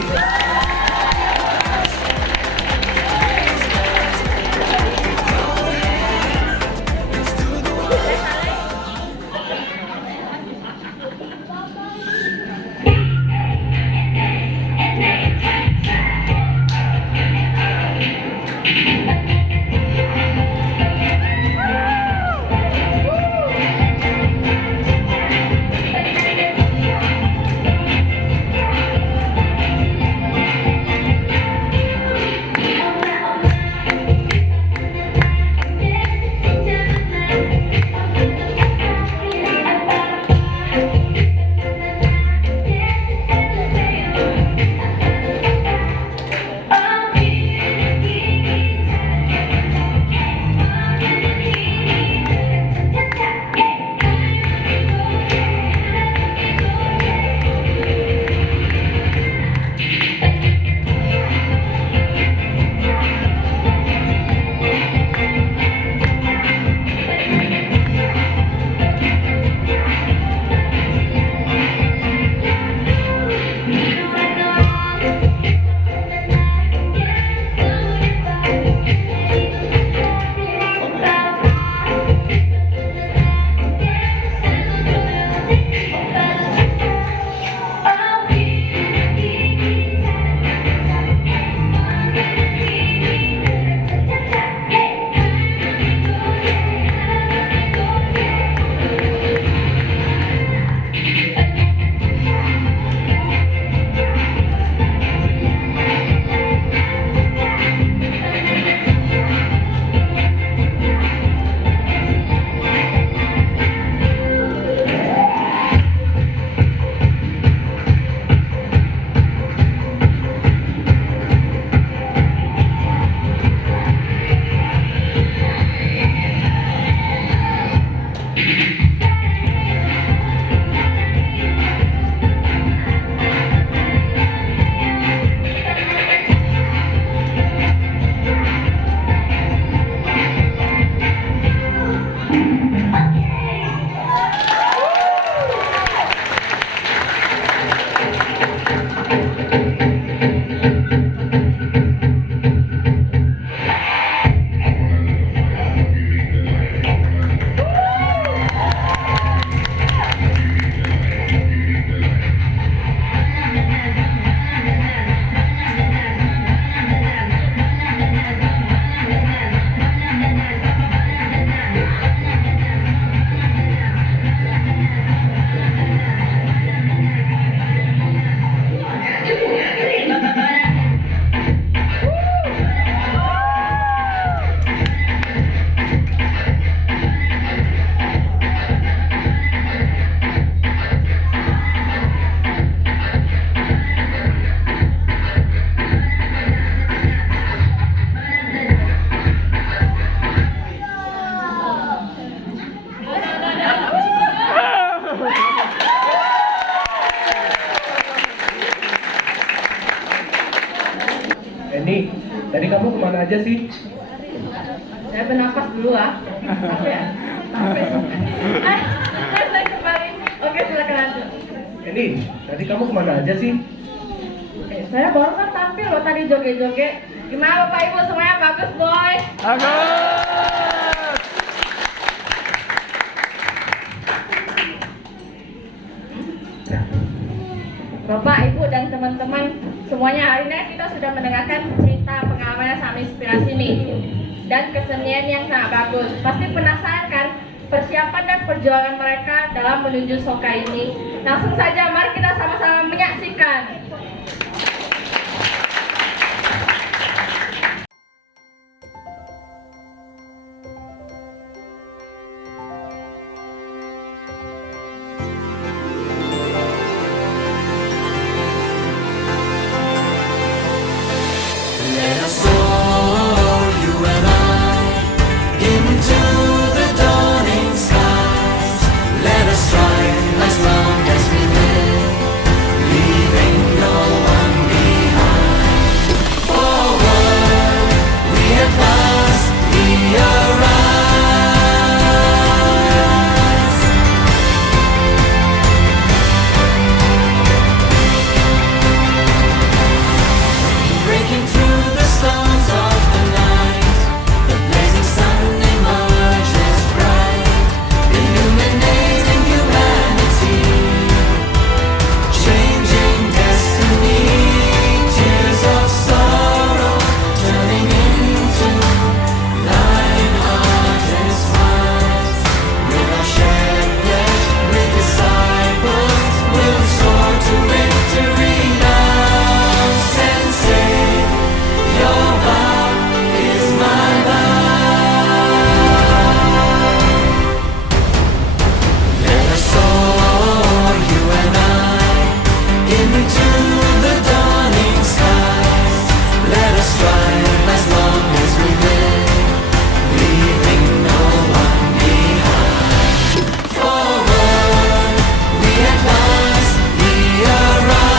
kemana aja sih? Saya bernapas dulu ah. Capek ya? Capek. Saya kembali. Oke, silakan lanjut. Ini, tadi kamu kemana aja sih? Oke, saya baru kan tampil loh tadi joget-joget. Gimana Bapak Ibu semuanya bagus boy? Bapak, Ibu, dan teman-teman semuanya, hari ini kita sudah mendengarkan cerita pengalaman yang sangat inspirasi nih dan kesenian yang sangat bagus. Pasti penasaran kan persiapan dan perjuangan mereka dalam menuju Soka ini. Langsung saja mari kita sama-sama menyaksikan. Let us soar, you and I, into the dawning skies. Let us strive as long as we live, leaving no one behind. Forward, we advance, we arise. Breaking through the storms of the night, the blazing sun emerges bright, illuminating humanity, changing destiny. Tears of sorrow turning into light-hearted smiles. With our shared pledge, with disciples, we'll soar to victory now. Sensei, your vow is my vow. Let us soar, you and I, into the dawning skies. Let us strive as long as we live, leaving no one behind. Forward, we advance, we arise.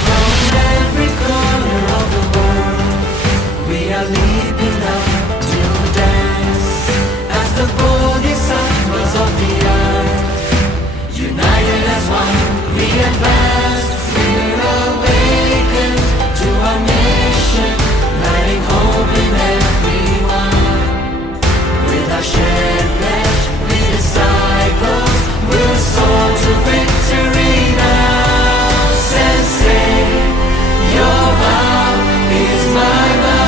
From every corner of the world, we are leaping up to dance as the bodhisattvas of the earth. United as one, we advance. We're awakened to our mission, lighting hope in everyone. With our shared pledge, we disciples, we'll soar to victory now. Sensei, your vow is my vow.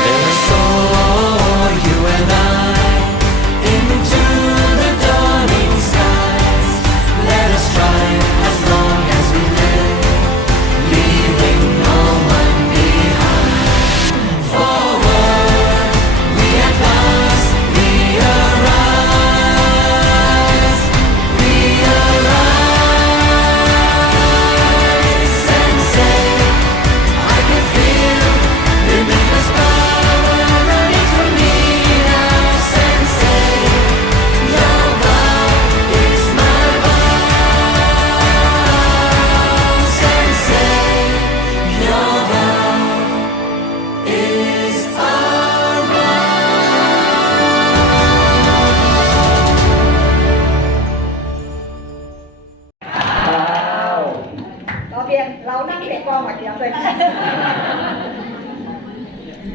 Let us soar, you and I, into the dawning skies. Let us strive as long as we live, leaving no one behind. Forward, we advance, we arise. We arise. Sensei, I can feel limitless power running through me now. Sensei, your vow is my vow. Sensei, your vow is our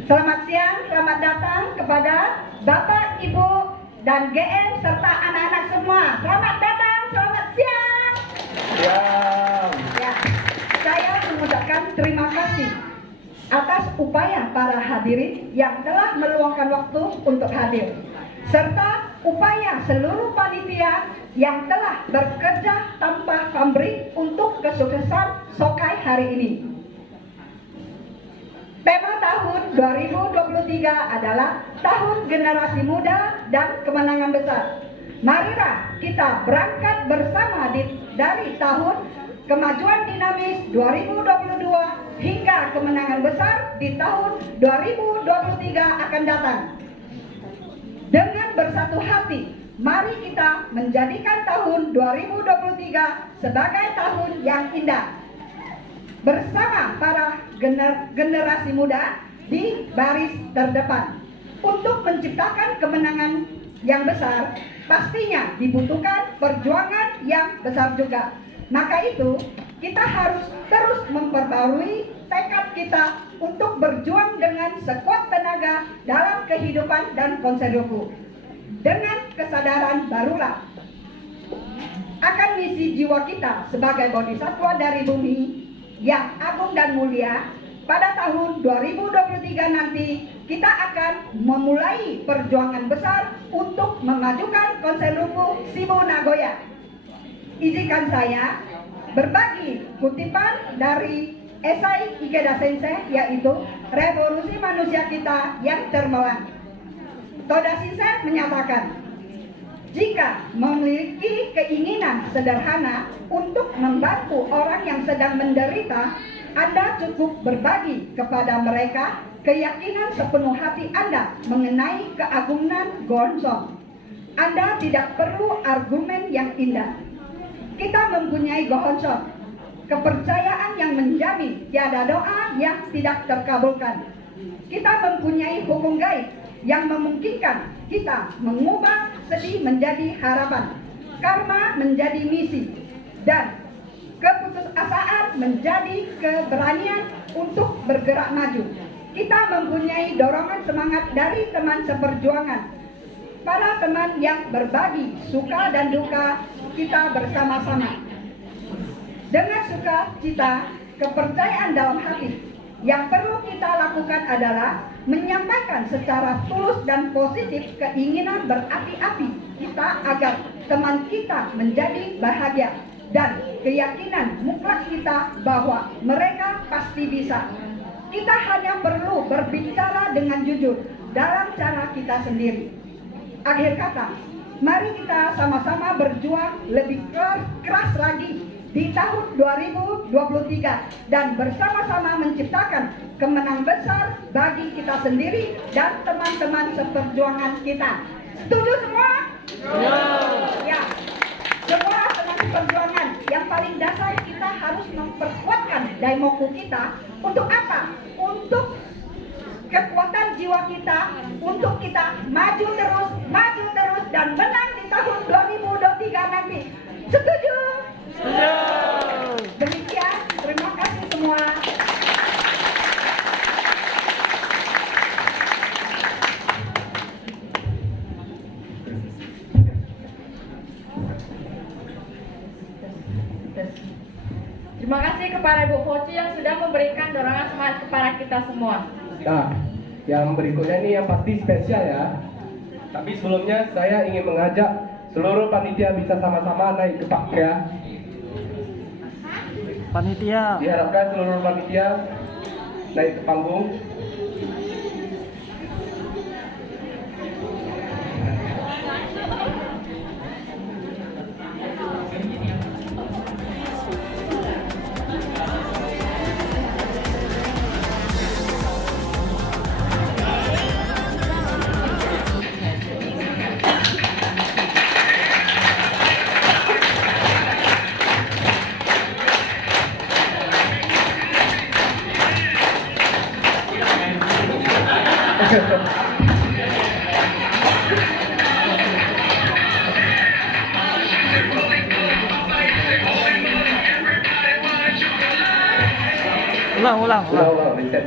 Selamat siang, selamat datang kepada Bapak, Ibu, dan GM serta anak-anak semua. Selamat datang, selamat siang. Ya, saya mengucapkan terima kasih atas upaya para hadirin yang telah meluangkan waktu untuk hadir, serta upaya seluruh panitia yang telah bekerja tanpa pamrih untuk kesuksesan Sokai hari ini. Tema tahun 2023 adalah Tahun Generasi Muda dan Kemenangan Besar. Marilah kita berangkat bersama dari tahun kemajuan dinamis 2022 hingga kemenangan besar di tahun 2023 akan datang. Dengan bersatu hati, mari kita menjadikan tahun 2023 sebagai tahun yang indah. Bersama para generasi muda di baris terdepan. Untuk menciptakan kemenangan yang besar, pastinya dibutuhkan perjuangan yang besar juga. Maka itu, kita harus terus memperbarui tekad kita untuk berjuang dengan sekuat tenaga dalam kehidupan dan konseruku. Dengan kesadaran barulah akan misi jiwa kita sebagai bodhisatwa dari bumi yang agung dan mulia. Pada tahun 2023 nanti kita akan memulai perjuangan besar untuk memajukan konseruku Shibu Nagoya. Izinkan saya berbagi kutipan dari esai Ikeda Sensei, yaitu Revolusi Manusia Kita yang Cermelang. Toda Sensei menyatakan, jika memiliki keinginan sederhana untuk membantu orang yang sedang menderita, Anda cukup berbagi kepada mereka keyakinan sepenuh hati Anda mengenai keagungan Gohonshon. Anda tidak perlu argumen yang indah. Kita mempunyai Gohonshon, kepercayaan yang menjamin tiada doa yang tidak terkabulkan. Kita mempunyai hukum gaib yang memungkinkan kita mengubah sedih menjadi harapan, karma menjadi misi, dan keputusasaan menjadi keberanian untuk bergerak maju. Kita mempunyai dorongan semangat dari teman seperjuangan, para teman yang berbagi suka dan duka kita bersama-sama. Dengan sukacita, kepercayaan dalam hati, yang perlu kita lakukan adalah menyampaikan secara tulus dan positif keinginan berapi-api kita agar teman kita menjadi bahagia, dan keyakinan mutlak kita bahwa mereka pasti bisa. Kita hanya perlu berbicara dengan jujur dalam cara kita sendiri. Akhir kata, mari kita sama-sama berjuang lebih keras lagi di tahun 2023 dan bersama-sama menciptakan kemenangan besar bagi kita sendiri dan teman-teman seperjuangan kita. Setuju semua? Ya. Semua teman seperjuangan, yang paling dasar kita harus memperkuatkan daimoku kita. Untuk apa? Untuk kekuatan jiwa kita, untuk kita maju terus dan menang di tahun 2023 nanti. Setuju? Demikian, terima kasih semua. Terima kasih kepada Ibu Foci yang sudah memberikan dorongan semangat kepada kita semua. Nah, yang berikutnya ini yang pasti spesial ya. Tapi sebelumnya saya ingin mengajak seluruh panitia bisa sama-sama naik ke panggung. Panitia. Diharapkan seluruh panitia naik ke panggung. Ulang. Reset.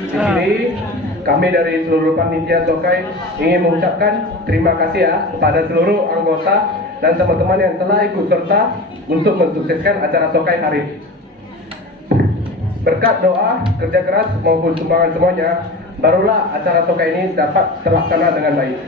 Di sini kami dari seluruh panitia Sokai ingin mengucapkan terima kasih ya kepada seluruh anggota dan teman-teman yang telah ikut serta untuk mensukseskan acara Sokai hari ini. Berkat doa, kerja keras maupun sumbangan semuanya, barulah acara Sokai ini dapat terlaksana dengan baik.